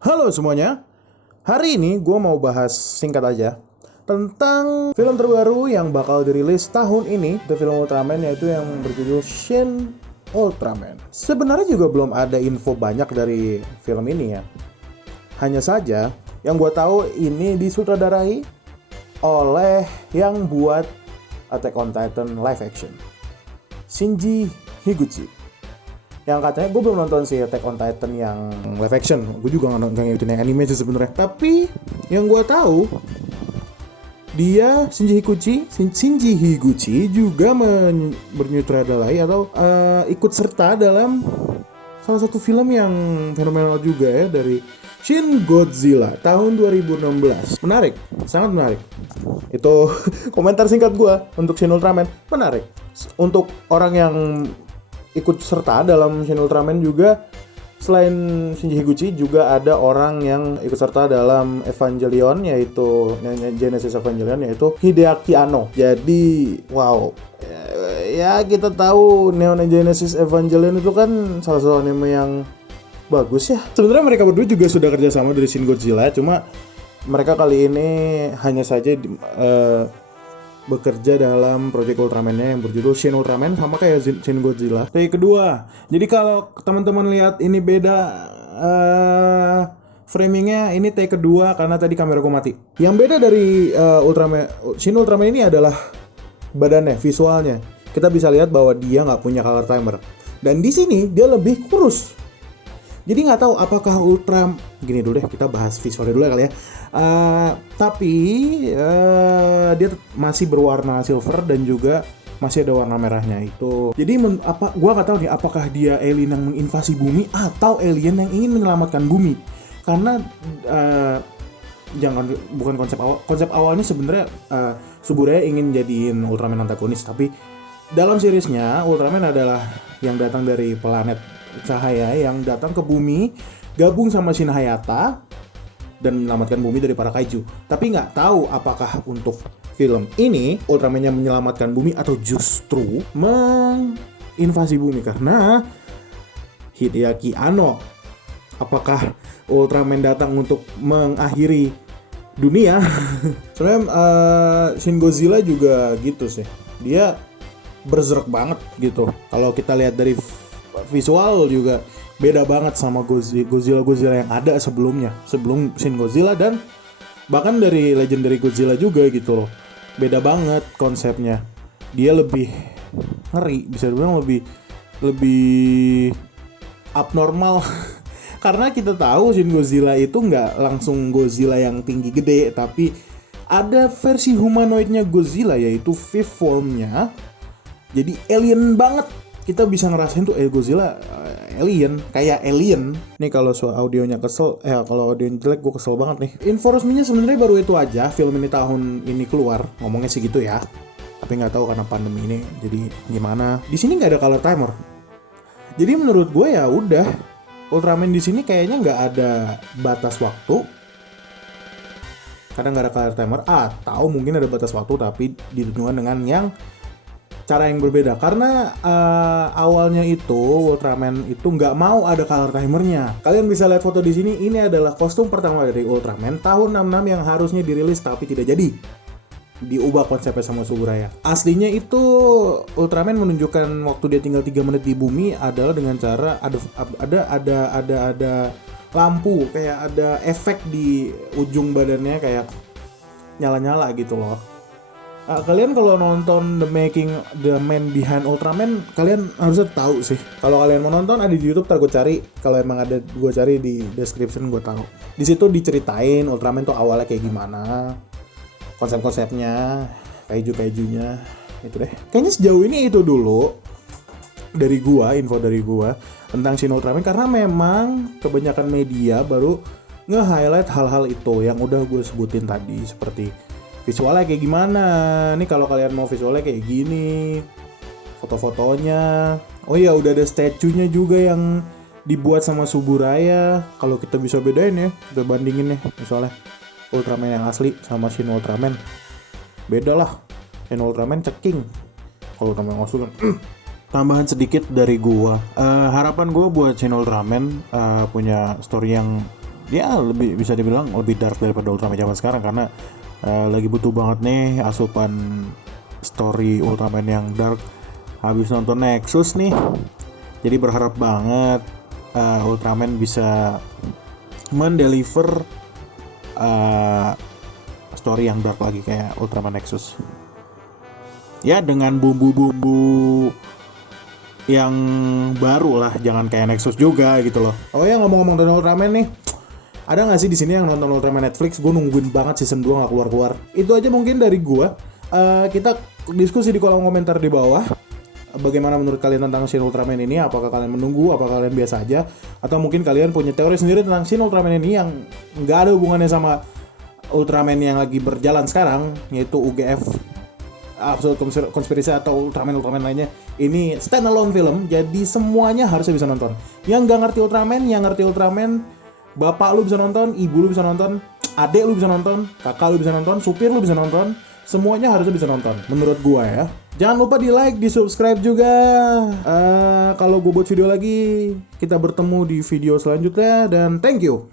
Halo semuanya, hari ini gue mau bahas singkat aja tentang film terbaru yang bakal dirilis tahun ini, The film Ultraman, yaitu yang berjudul Shin Ultraman. Sebenarnya juga belum ada info banyak dari film ini ya. Hanya saja yang gue tahu ini disutradarai oleh yang buat Attack on Titan live action, Shinji Higuchi. Yang katanya gue belum nonton sih Attack on Titan yang live action, gue juga nggak ngikutin yang anime sih sebenarnya. Tapi yang gue tahu dia Shinji Higuchi juga bernyutradarai atau ikut serta dalam salah satu film yang fenomenal juga ya, dari Shin Godzilla tahun 2016. Menarik, sangat menarik. Itu komentar singkat gue untuk Shin Ultraman. Menarik. Untuk orang yang ikut serta dalam Shin Ultraman juga, selain Shinji Higuchi juga ada orang yang ikut serta dalam Evangelion, yaitu Genesis Evangelion, yaitu Hideaki Anno. Jadi wow, ya kita tahu Neon Genesis Evangelion itu kan salah satu anime yang bagus ya. Sebenarnya mereka berdua juga sudah kerjasama dari Shin Godzilla, cuma mereka kali ini hanya saja bekerja dalam proyek Ultraman-nya yang berjudul Shin Ultraman, sama kayak Shin Godzilla. Yang kedua, jadi kalau teman-teman lihat ini beda framingnya, ini take kedua karena tadi kamera gue mati. Yang beda dari Shin Ultraman ini adalah badannya, visualnya. Kita bisa lihat bahwa dia nggak punya color timer. Dan di sini dia lebih kurus. Jadi nggak tahu apakah gini dulu deh, kita bahas visualnya dulu ya kali ya. Tapi dia masih berwarna silver dan juga masih ada warna merahnya itu. Jadi gua nggak tahu nih apakah dia alien yang menginvasi bumi atau alien yang ingin menyelamatkan bumi. Karena bukan konsep awalnya sebenarnya Suburaya ingin jadiin Ultraman antagonis, tapi dalam seriesnya Ultraman adalah yang datang dari planet cahaya yang datang ke bumi, gabung sama Shin Hayata dan menyelamatkan bumi dari para kaiju. Tapi nggak tahu apakah untuk film ini Ultraman yang menyelamatkan bumi atau justru menginvasi bumi karena Hideaki Anno. Apakah Ultraman datang untuk mengakhiri dunia? Sebenarnya Shin Godzilla juga gitu sih. Dia berserk banget gitu. Kalau kita lihat dari visual juga beda banget sama Godzilla yang ada sebelum Shin Godzilla, dan bahkan dari Legendary Godzilla juga gitu loh. Beda banget konsepnya. Dia lebih ngeri, bisa dibilang lebih abnormal. Karena kita tahu Shin Godzilla itu nggak langsung Godzilla yang tinggi gede, tapi ada versi humanoidnya Godzilla, yaitu fifth formnya. Jadi alien banget. Kita bisa ngerasain tuh Godzilla alien, kayak alien. Nih kalau audionya kesel, kalau audionya jelek gue kesel banget nih. Info resminya sebenarnya baru itu aja, film ini tahun ini keluar, ngomongnya sih gitu ya. Tapi nggak tahu karena pandemi ini, jadi gimana? Di sini nggak ada color timer. Jadi menurut gue ya udah, Ultraman di sini kayaknya nggak ada batas waktu. Karena nggak ada color timer, atau mungkin ada batas waktu tapi dihubungkan dengan yang cara yang berbeda, karena awalnya itu Ultraman itu nggak mau ada color timernya. Kalian bisa lihat foto di sini. Ini adalah kostum pertama dari Ultraman tahun 66 yang harusnya dirilis tapi tidak jadi. Diubah konsepnya sama Suburaya. Aslinya itu Ultraman menunjukkan waktu dia tinggal 3 menit di bumi adalah dengan cara ada lampu, kayak ada efek di ujung badannya kayak nyala-nyala gitu loh. Kalian kalau nonton The Man Behind Ultraman, kalian harusnya tahu sih. Kalau kalian mau nonton, ada di YouTube, ntar gue cari. Kalau emang ada, gue cari di description, gue taruh. Di situ diceritain Ultraman tuh awalnya kayak gimana, konsep-konsepnya, kaiju-kaijunya, itu deh. Kayaknya sejauh ini itu dulu dari info dari gua tentang Shin Ultraman, karena memang kebanyakan media baru nge-highlight hal-hal itu yang udah gue sebutin tadi, seperti visualnya kayak gimana. Nih kalau kalian mau visualnya kayak gini, foto-fotonya. Oh iya, udah ada statue-nya juga yang dibuat sama Suburaya. Kalau kita bisa bedain ya, kita bandingin nih misalnya Ultraman yang asli sama Shin Ultraman. Beda lah. Shin Ultraman ceking. Kalau Ultraman yang asli kan tambahan sedikit dari gua. Harapan gua buat Shin Ultraman punya story yang ya lebih bisa dibilang lebih dark daripada Ultraman zaman sekarang, karena lagi butuh banget nih asupan story Ultraman yang dark habis nonton Nexus nih. Jadi berharap banget Ultraman bisa mendeliver story yang dark lagi kayak Ultraman Nexus. Ya dengan bumbu-bumbu yang baru lah, jangan kayak Nexus juga gitu loh. Oh ya, ngomong-ngomong tentang Ultraman nih, ada nggak sih di sini yang nonton Ultraman Netflix? Gue nungguin banget season 2 nggak keluar-keluar. Itu aja mungkin dari gue. Kita diskusi di kolom komentar di bawah. Bagaimana menurut kalian tentang Shin Ultraman ini? Apakah kalian menunggu? Apakah kalian biasa aja? Atau mungkin kalian punya teori sendiri tentang Shin Ultraman ini yang nggak ada hubungannya sama Ultraman yang lagi berjalan sekarang, yaitu UGF Absolute Conspiracy atau Ultraman lainnya. Ini standalone film, jadi semuanya harusnya bisa nonton. Yang nggak ngerti Ultraman, yang ngerti Ultraman, bapak lu bisa nonton, ibu lu bisa nonton, adek lu bisa nonton, kakak lu bisa nonton, supir lu bisa nonton. Semuanya harusnya bisa nonton, menurut gua ya. Jangan lupa di like, di subscribe juga. Kalau gue buat video lagi, kita bertemu di video selanjutnya, dan thank you.